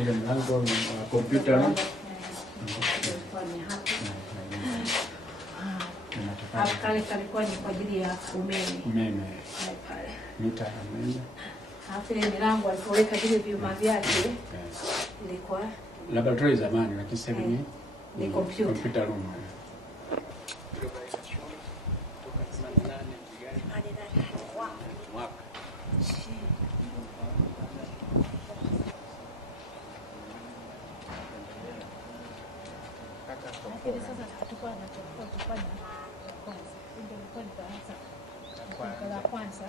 Ile mlango wa kompyuta kale kalikuwa ni kwa ajili ya umeme pale mita ya umeme. Alafu ile milango alipoweka vile vyuma vyake ilikuwa laboratory zamani, lakini sasa ni computer room. Lakini sasa tutakuwa kufanya kwanza. Ndio ilikuwa ni darasa la kwanza.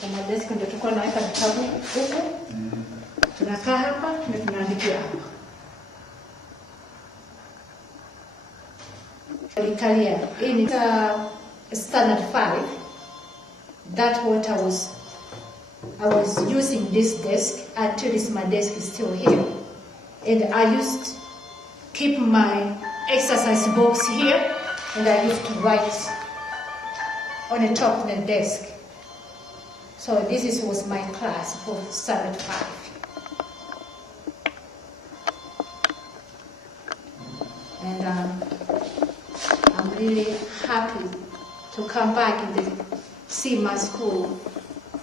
Kama desk ndio tulikuwa naweka vitabu huko. Tunakaa hapa na tunaandikia hapa. Ikalia in standard 5, that what I was using this desk until my desk is still here, and I used to keep my exercise box here, and I used to write on the top of the desk. So this was my class for standard 5. And I'm really happy to come back and see my school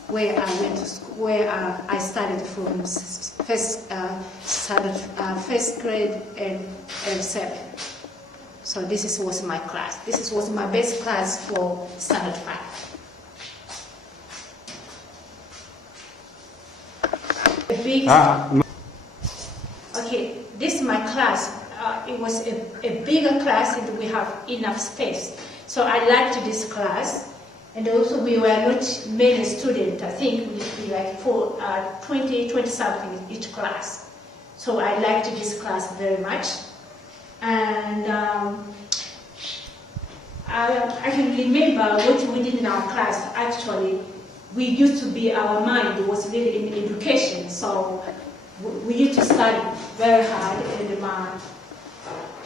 where I went to school, where I started from first grade and 7. So this was my class. This was my best class for standard 5. Okay, this is my class. It was a bigger class and we have enough space. So I liked this class, and also we were not many students. I think we like 20 something each class. So I liked this class very much. And I can remember what we did in our class. Actually, we used to be, our mind was really in education. So we used to study very hard, and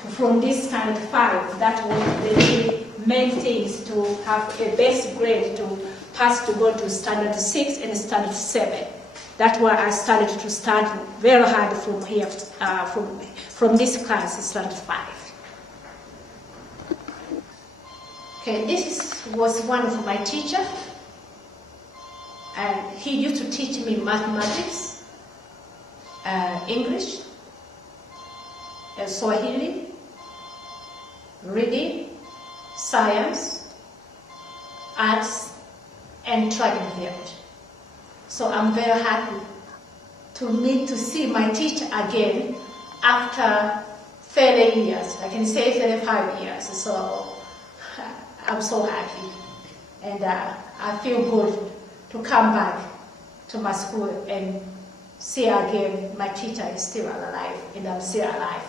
from this kind of 5, that was the main things to have a best grade to pass to go to standard 6 and standard 7. That's why I started to study very hard from here, from this class, standard 5. Okay, this was one of my teachers, and he used to teach me mathematics, English, Swahili, reading, science, arts, and track and field. So I'm very happy to see my teacher again after 30 years. I can say 35 years. So I'm so happy, and I feel good to come back to my school and see again my teacher is still alive and I'm still alive.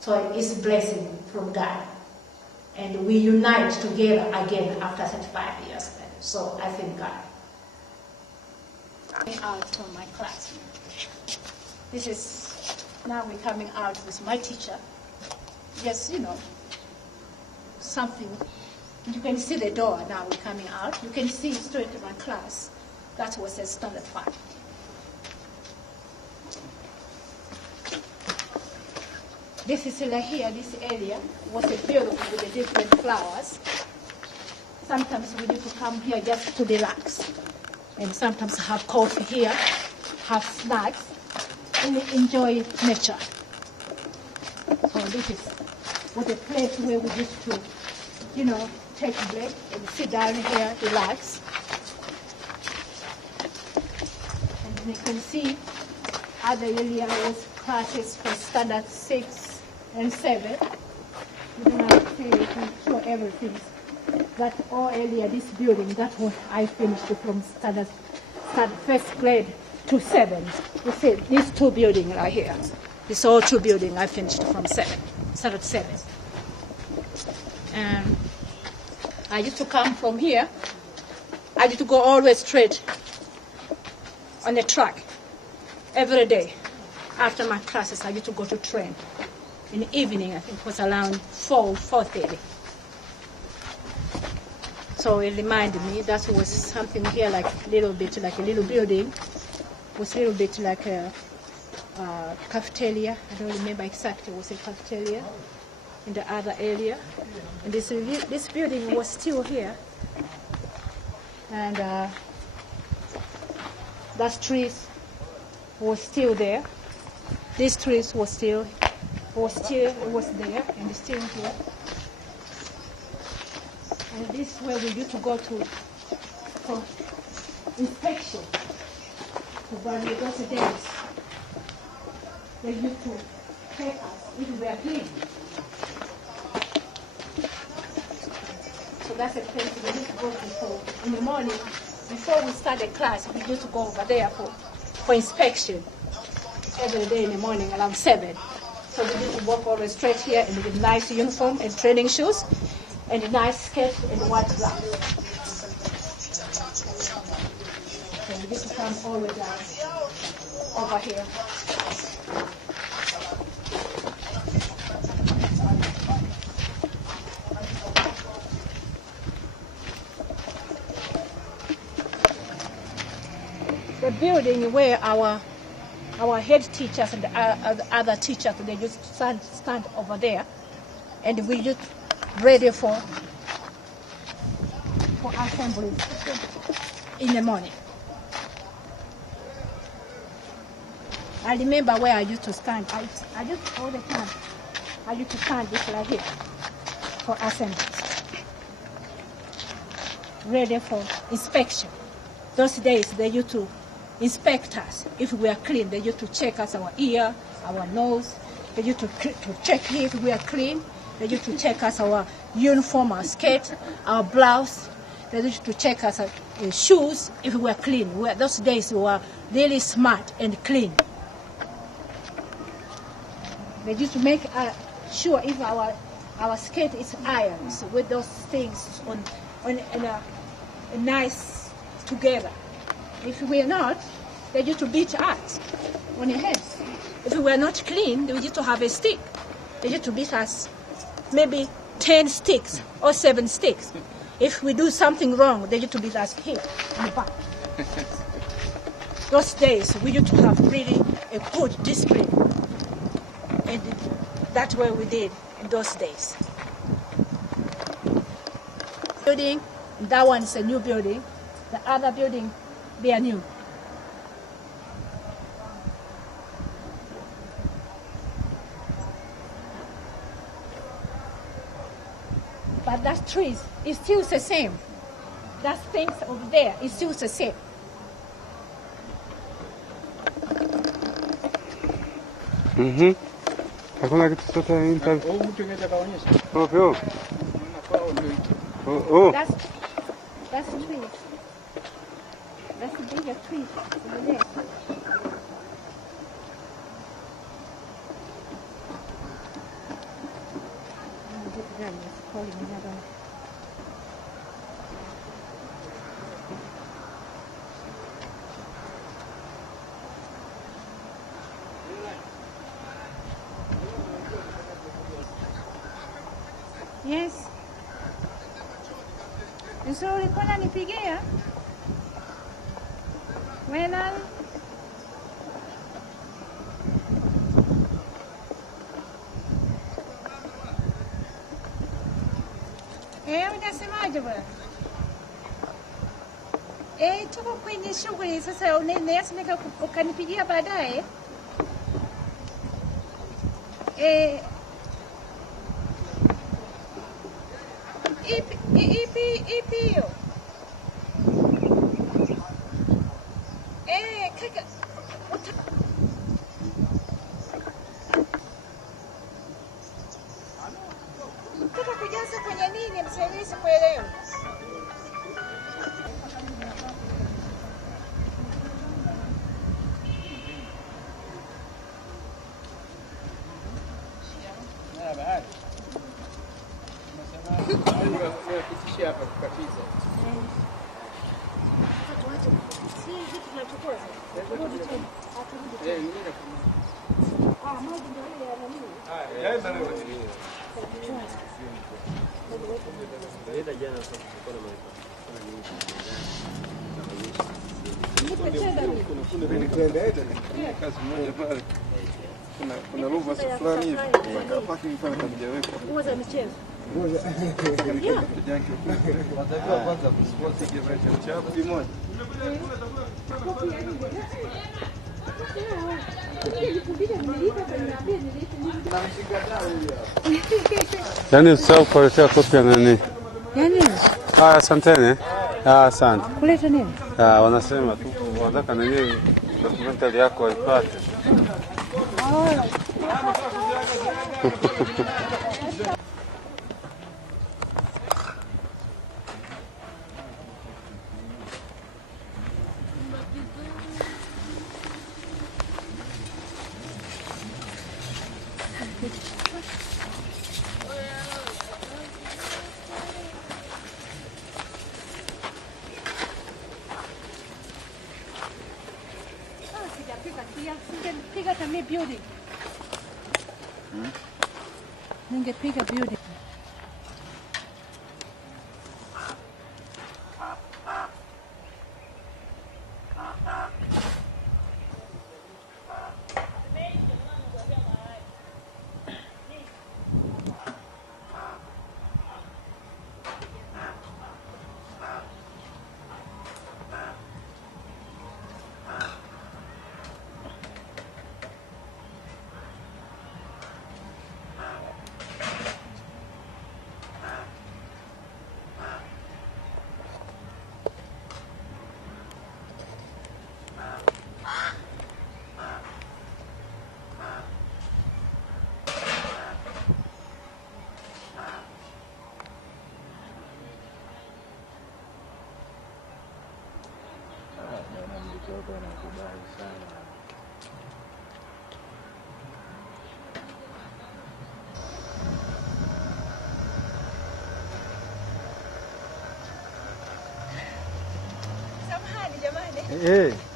So it's a blessing from God. And we unite together again after 35 years. So I thank God. Out from my class. This is Now we're coming out with my teacher. Yes, you know, something. You can see the door now we're coming out. You can see straight to my class. That was a standard 5. This is like here, this area was a beautiful with the different flowers. Sometimes we need to come here just to relax. And sometimes have coffee here, have snacks, and enjoy nature. So this was a place where we used to, you know, take a break and sit down here, relax. And you can see other area was classes for standard 6 and 7. We're gonna show everything. That all area, this building, that's what I finished from standard first grade to 7. You see, these 2 buildings right here. It's all 2 buildings I finished from standard 7. And I used to come from here. I used to go all the way straight on the track every day. After my classes, I used to go to train. In the evening, I think it was around 4:30. So it reminded me that was something here like a little bit like a little building. It was a little bit like a cafeteria. I don't remember exactly. It was a cafeteria in the other area. And this building was still here. And that trees was still there. These trees was there and it's still here. And this is where we used to go to for inspection. So when we go to days, they used to check us if we are clean. So that's a place we used to go to for in the morning. Before we start the class, we used to go over there for inspection every day in the morning around 7. So we used to walk all the way straight here in with nice uniform and training shoes. And a nice skirt and white blouse. So we used to come all the way down over here. The building where our head teachers and the other teachers, they used to stand over there, and we just ready for assembly in the morning. I remember where I used to stand. I used all the time. I used to stand just right here for assembly, ready for inspection. Those days they used to inspect us if we are clean. They used to check us, our ear, our nose. They used to check if we are clean. They used to check us our uniform, our skirt, our blouse. They used to check us our shoes if we were clean. Those days we were really smart and clean. They used to make sure if our skirt is ironed with those things on a nice together. If we are not, they used to beat us on the heads. If we were not clean, they used to have a stick. They used to beat us maybe 10 sticks or 7 sticks. If we do something wrong, they used to beat us here in the back. Those days, we used to have really a good discipline. And that's what we did in those days. Building, that one is a new building. The other building, they are new. But that trees is still the same. That things over there is still the same. Hakuna kitu chochote interview. Au mtu anaweza kaonyesha. Ovyo. That's trees. That's the bigger trees over there. Yes. So ulikuwa unanipigia? When unasemaje bwana? Tuko kwenye shughuli sasa, unaweza ukanipigia baadaye? Ipi hiyo? Kaka utaka kujaza kwenye nini? Msaidizi kuelewa. Kisha hapa kukatiza. Kuna roba fulani hivi. Paki mfano hamjawekwa. Nguo za michezo. Watakiwa kwanza kusponsor kiasi cha kimoja. Yaani usahau kuletea kopi ya nani? Yaani? Asanteni. Asante. Kuleta nini? Wanasema tu wanataka nini documentary yako waipate. Ningepiga kama building. Ningepiga building.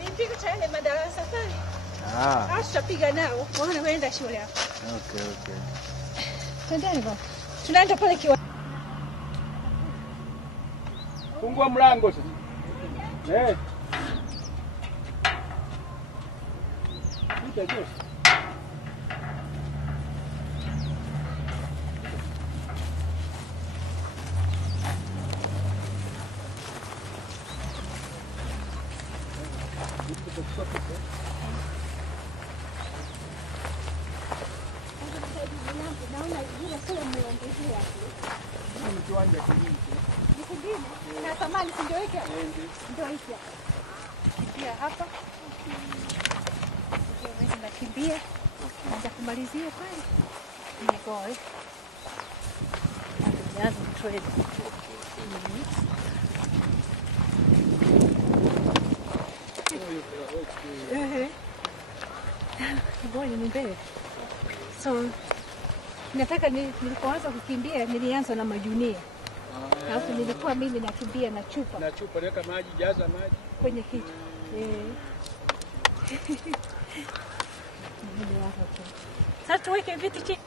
Nipiga tayari madarasa pale. Tutapiga nao. Waone waenda shule hapo. Okay. Twendeni baba. Tunaenda pale kiwa. Fungua mlango sasa. Ndio. Naona ile kule mmeongezea. Ni kiwanja kingine. Ni kingine. Na samani si ndio hiki? Ndio hiki. Kimbia hapa. Ndio wewe nakimbia. Naanza kumalizia pale. Ni goal. Naanza trade. Ngoja ni mbele. So nataka nilipoanza kukimbia nilianza na majunia. Alafu nilikuwa mimi nakimbia na chupa. Na chupa weka maji, jaza maji kwenye kichwa. Sasa tuweke viti chini.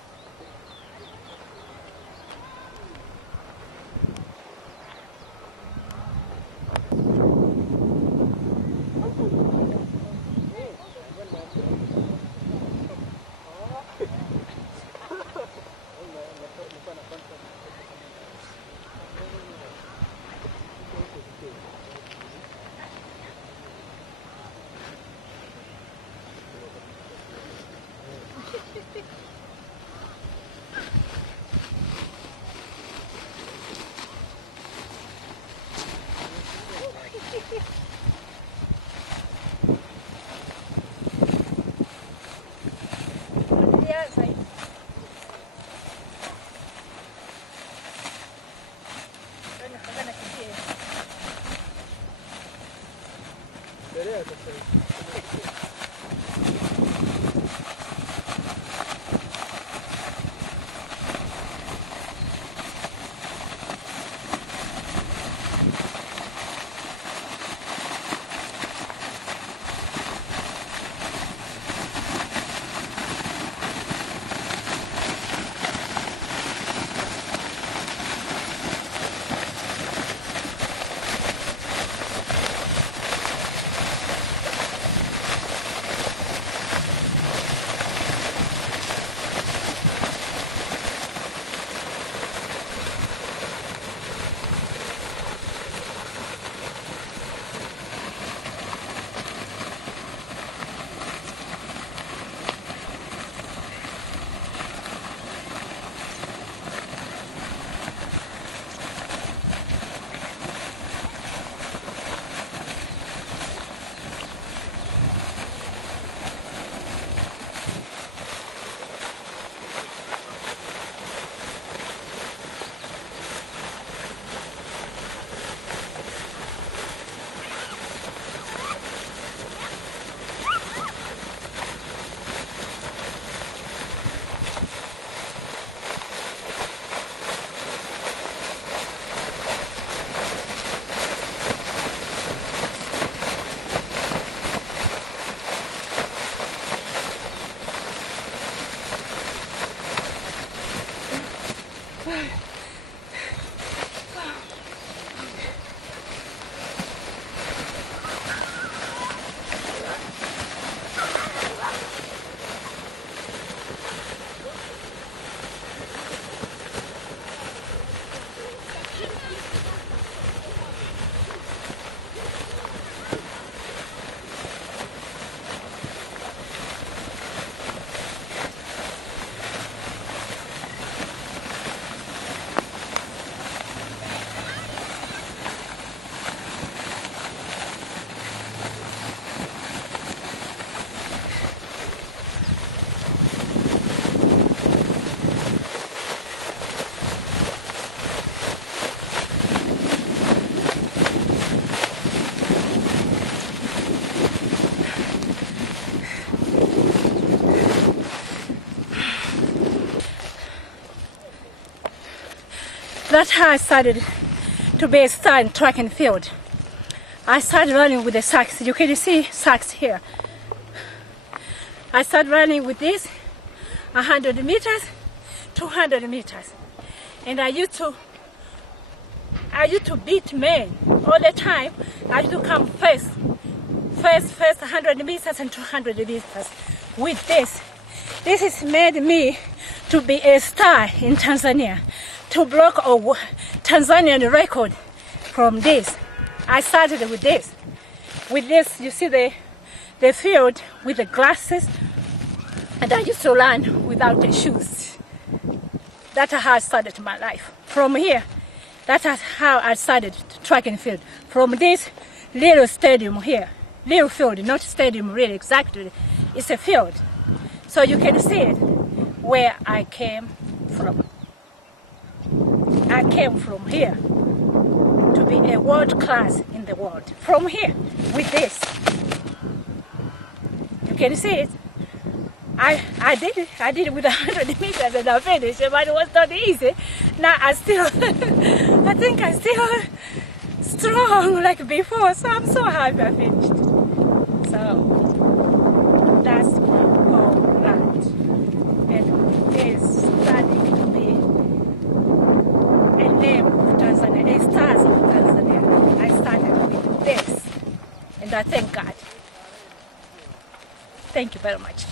That's how I started to be a star in track and field. I started running with the sacks. You can see sacks here. I started running with this, 100 meters, 200 meters. And I used to beat men all the time. I used to come first 100 meters and 200 meters with this. This has made me to be a star in Tanzania, to break a Tanzanian record from this. I started with this. With this, you see the field with the glasses, and I used to run without the shoes. That's how I started my life. From here, that's how I started track and field. From this little stadium here, little field, not stadium really exactly, it's a field. So you can see it where I came from. I came from here to be a world class in the world. From here, with this. You can see it. I did it with 100 meters and I finished, but it was not easy. Now I think I'm still strong like before, so I'm so happy I finished. So that's my whole life. And it's starting to be a name of Tanzania, a stars of Tanzania. I started with this, and I thank God. Thank you very much.